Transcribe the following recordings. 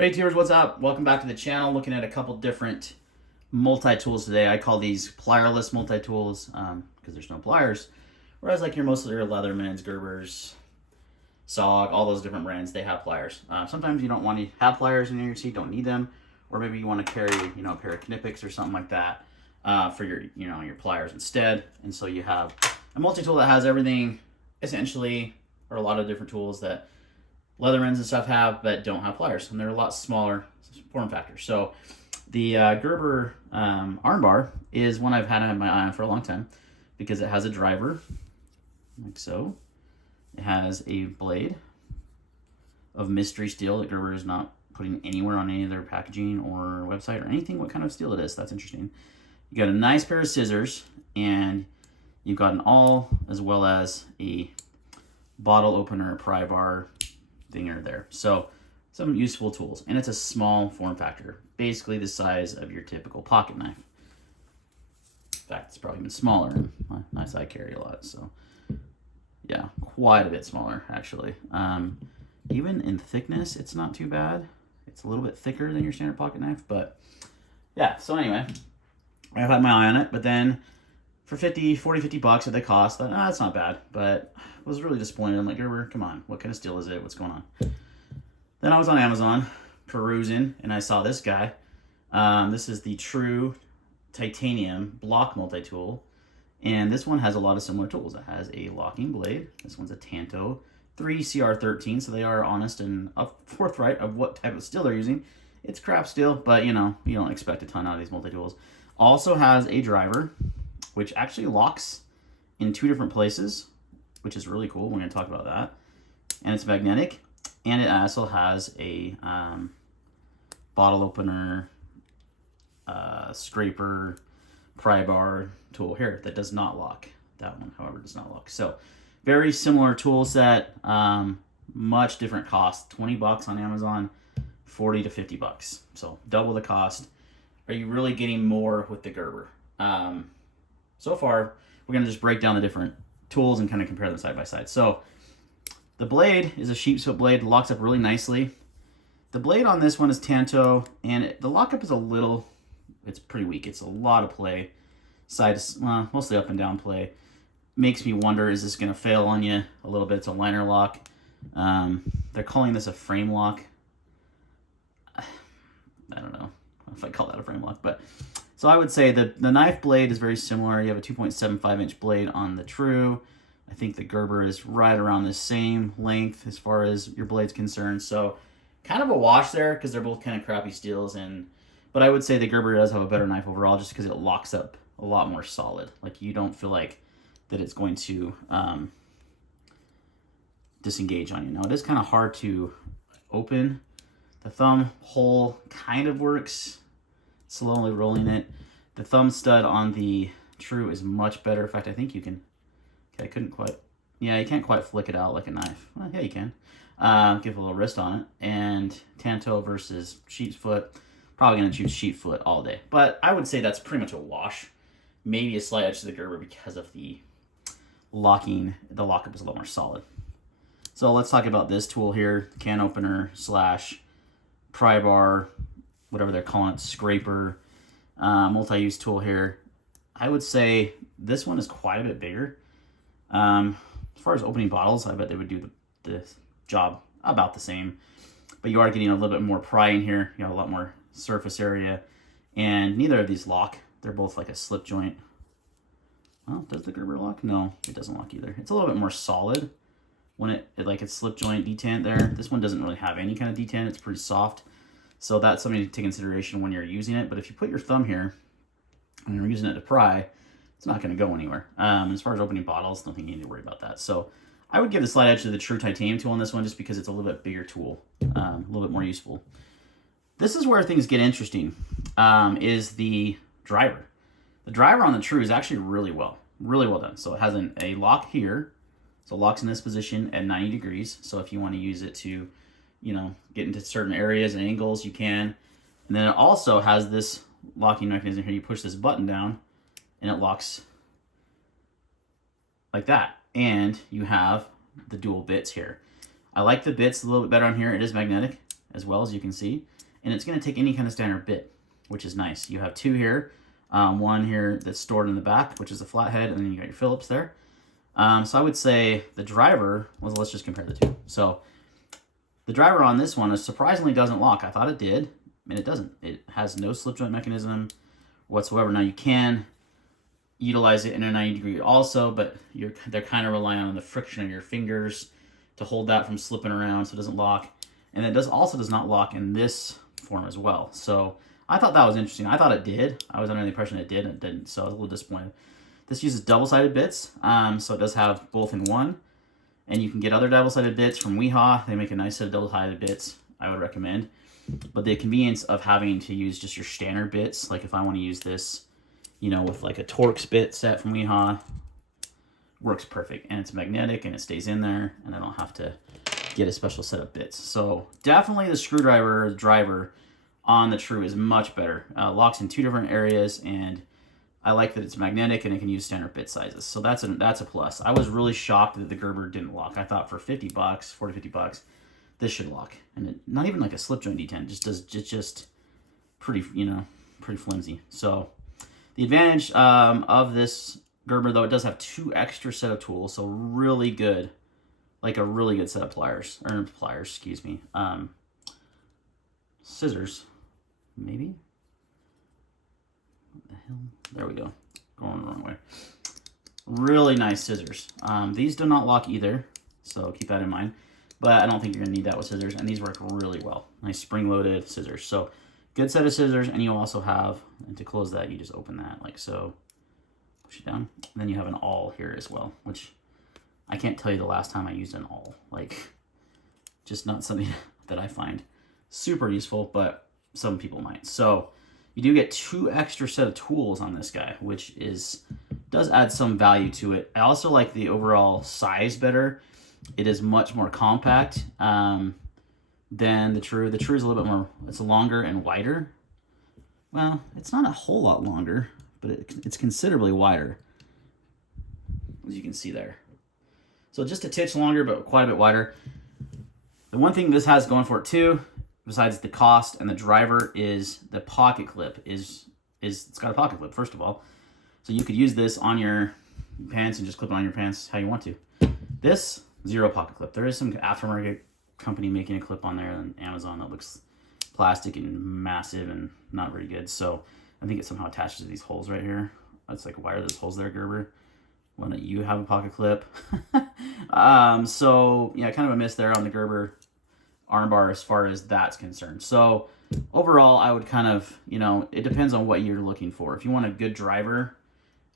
Hey viewers, what's up? Welcome back to the channel. Looking at a couple different multi-tools today. I call these plier-less multi-tools because there's no pliers. Whereas like mostly your Leathermans, Gerbers, SOG, all those different brands, they have pliers. Sometimes you don't want to have pliers in your seat, don't need them. Or maybe you want to carry, a pair of Knipex or something like that for your, your pliers instead. And so you have a multi-tool that has everything essentially, or a lot of different tools that Leathermans and stuff have, but don't have pliers, and they're a lot smaller form factor. So the Gerber Armbar is one I've had my eye on for a long time because it has a driver, like so. It has a blade of mystery steel that Gerber is not putting anywhere on any of their packaging or website or anything what kind of steel it is. That's interesting. You got a nice pair of scissors, and you've got an awl as well as a bottle opener, pry bar, dinger there. So some useful tools, and it's a small form factor, basically the size of your typical pocket knife. In fact, it's probably even smaller. Nice, I carry a lot, so yeah, quite a bit smaller actually. Even in thickness, it's not too bad. It's a little bit thicker than your standard pocket knife, but yeah. So anyway, I've had my eye on it, but then for 40, 50 bucks that they cost, thought, that's not bad, but I was really disappointed. I'm like, Gerber, come on, what kind of steel is it? What's going on? Then I was on Amazon perusing, and I saw this guy. This is the True Titanium Block Multi-Tool, and this one has a lot of similar tools. It has a locking blade. This one's a Tanto 3 CR13, so they are honest and forthright of what type of steel they're using. It's crap steel, but you don't expect a ton out of these multi-tools. Also has a driver, which actually locks in 2 different places, which is really cool. We're going to talk about that. And it's magnetic, and it also has a bottle opener, scraper, pry bar tool here that does not lock. That one, however, does not lock. So very similar tool set, much different cost. 20 bucks on Amazon, 40 to 50 bucks. So double the cost. Are you really getting more with the Gerber? So far, we're going to just break down the different tools and kind of compare them side by side. So the blade is a sheep's foot blade, locks up really nicely. The blade on this one is Tanto, and the lockup is it's pretty weak. It's a lot of play, mostly up and down play. Makes me wonder, is this going to fail on you a little bit? It's a liner lock. They're calling this a frame lock. I don't know if I call that a frame lock, but so I would say the knife blade is very similar. You have a 2.75 inch blade on the True. I think the Gerber is right around the same length as far as your blade's concerned. So kind of a wash there because they're both kind of crappy steels. But I would say the Gerber does have a better knife overall just because it locks up a lot more solid. Like you don't feel like that it's going to disengage on you. Now it is kind of hard to open. The thumb hole kind of works. Slowly rolling it. The thumb stud on the True is much better. In fact, I think you can. Okay, I couldn't quite. Yeah, you can't quite flick it out like a knife. Well, yeah, you can. Give a little wrist on it. And Tanto versus sheep's foot. Probably going to choose sheep foot all day. But I would say that's pretty much a wash. Maybe a slight edge to the Gerber because of the locking. The lockup is a little more solid. So let's talk about this tool here. Can opener / pry bar, whatever they're calling it, scraper, multi-use tool here. I would say this one is quite a bit bigger. As far as opening bottles, I bet they would do the job about the same. But you are getting a little bit more prying here. You have a lot more surface area. And neither of these lock. They're both like a slip joint. Well, does the Gerber lock? No, it doesn't lock either. It's a little bit more solid when it's slip joint detent there. This one doesn't really have any kind of detent. It's pretty soft. So that's something to take consideration when you're using it. But if you put your thumb here and you're using it to pry, it's not going to go anywhere. As far as opening bottles, don't think you need to worry about that. So I would give the slight edge to the True Titanium tool on this one just because it's a little bit bigger tool, a little bit more useful. This is where things get interesting, is the driver. The driver on the True is actually really well done. So it has a lock here. So it locks in this position at 90 degrees. So if you want to use it to get into certain areas and angles, you can. And then it also has this locking mechanism here. You push this button down and it locks like that. And you have the dual bits here. I like the bits a little bit better on here. It is magnetic. as well, as you can see. And it's going to take any kind of standard bit, which is nice. You have two here. One here that's stored in the back, which is a flathead, and then you got your Phillips there. So I would say the driver, well, let's just compare the two. So the driver on this one surprisingly doesn't lock. I thought it did, and it doesn't. It has no slip joint mechanism whatsoever. Now you can utilize it in a 90-degree also, but they're kind of relying on the friction of your fingers to hold that from slipping around so it doesn't lock. And it also does not lock in this form as well. So I thought that was interesting. I thought it did. I was under the impression it did, and it didn't, so I was a little disappointed. This uses double-sided bits, so it does have both in one. And you can get other double-sided bits from Weehaw. They make a nice set of double-sided bits, I would recommend. But the convenience of having to use just your standard bits, like if I want to use this, you know, with like a Torx bit set from Weehaw, works perfect. And it's magnetic and it stays in there, and I don't have to get a special set of bits. So definitely the screwdriver driver on the True is much better. Locks in two different areas, and I like that it's magnetic and it can use standard bit sizes. So that's a plus. I was really shocked that the Gerber didn't lock. I thought for 50 bucks, 40, 50 bucks, this should lock. And not even like a slip joint detent, just pretty, you know, pretty flimsy. So the advantage of this Gerber, though, it does have two extra set of tools. So really good, like a really good set of pliers, excuse me. Scissors, maybe? What the hell? There we go. Going the wrong way. Really nice scissors. These do not lock either, so keep that in mind. But I don't think you're going to need that with scissors, and these work really well. Nice spring-loaded scissors. So good set of scissors, and you also have, and to close that, you just open that like so. Push it down. And then you have an awl here as well, which I can't tell you the last time I used an awl. Like, just not something that I find super useful, but some people might. So you do get two extra set of tools on this guy, which does add some value to it. I also like the overall size better. It is much more compact than the True. The True is a little bit more, it's longer and wider. Well, it's not a whole lot longer, but it's considerably wider, as you can see there. So just a titch longer, but quite a bit wider. The one thing this has going for it too, besides the cost and the driver, is the pocket clip. It's got a pocket clip, first of all. So you could use this on your pants and just clip it on your pants how you want to. This, zero pocket clip. There is some aftermarket company making a clip on there on Amazon that looks plastic and massive and not very good. So I think it somehow attaches to these holes right here. It's like, why are those holes there, Gerber? Why don't you have a pocket clip? So yeah, kind of a miss there on the Gerber Armbar as far as that's concerned. So overall, I would kind of, you know, it depends on what you're looking for. If you want a good driver,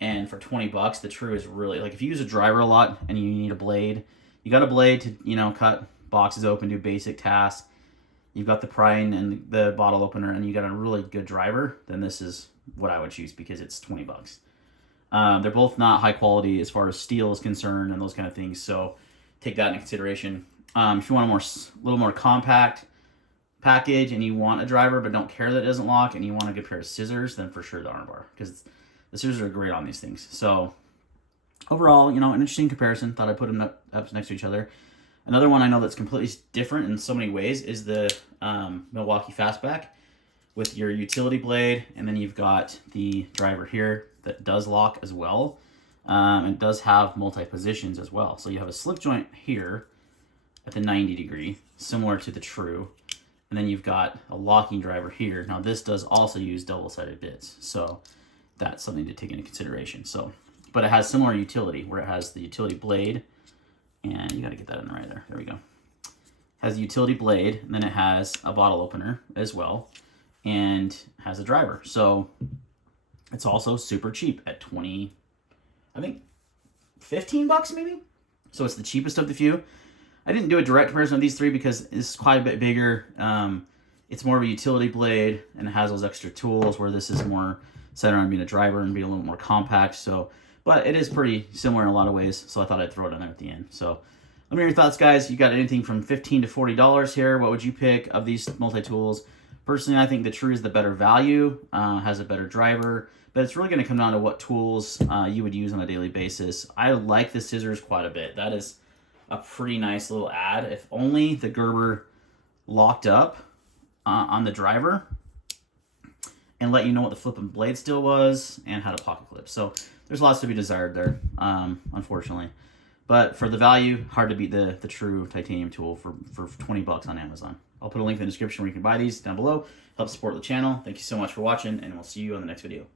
and for 20 bucks, the True is really, like, if you use a driver a lot and you need a blade, you got a blade to, you know, cut boxes open, do basic tasks. You've got the prying and the bottle opener, and you got a really good driver, then this is what I would choose because it's 20 bucks. They're both not high quality as far as steel is concerned and those kind of things, so take that into consideration. If you want a little more compact package and you want a driver but don't care that it doesn't lock and you want a good pair of scissors, then for sure the Armbar, because the scissors are great on these things. So overall, you know, an interesting comparison. Thought I'd put them up next to each other. Another one I know that's completely different in so many ways is the Milwaukee Fastback with your utility blade, and then you've got the driver here that does lock as well. And does have multi-positions as well. So you have a slip joint here at the 90 degree, similar to the True. And then you've got a locking driver here. Now this does also use double-sided bits, so that's something to take into consideration. So, but it has similar utility where it has the utility blade, and you got to get that in right there. There we go. It has a utility blade, and then it has a bottle opener as well, and has a driver. So it's also super cheap at 20, I think 15 bucks maybe. So it's the cheapest of the few. I didn't do a direct comparison of these three because it's quite a bit bigger. It's more of a utility blade and it has those extra tools, where this is more centered on being a driver and being a little more compact. So, but it is pretty similar in a lot of ways. So I thought I'd throw it in there at the end. So let me know your thoughts, guys. You got anything from $15 to $40 here. What would you pick of these multi-tools? Personally, I think the True is the better value, has a better driver, but it's really going to come down to what tools you would use on a daily basis. I like the scissors quite a bit. That is a pretty nice little add. If only the Gerber locked up on the driver and let you know what the flipping blade steel was and how to pocket clip. So there's lots to be desired there, unfortunately. But for the value, hard to beat the true titanium tool for $20 on Amazon. I'll put a link in the description where you can buy these down below. Help support the channel. Thank you so much for watching, and we'll see you on the next video.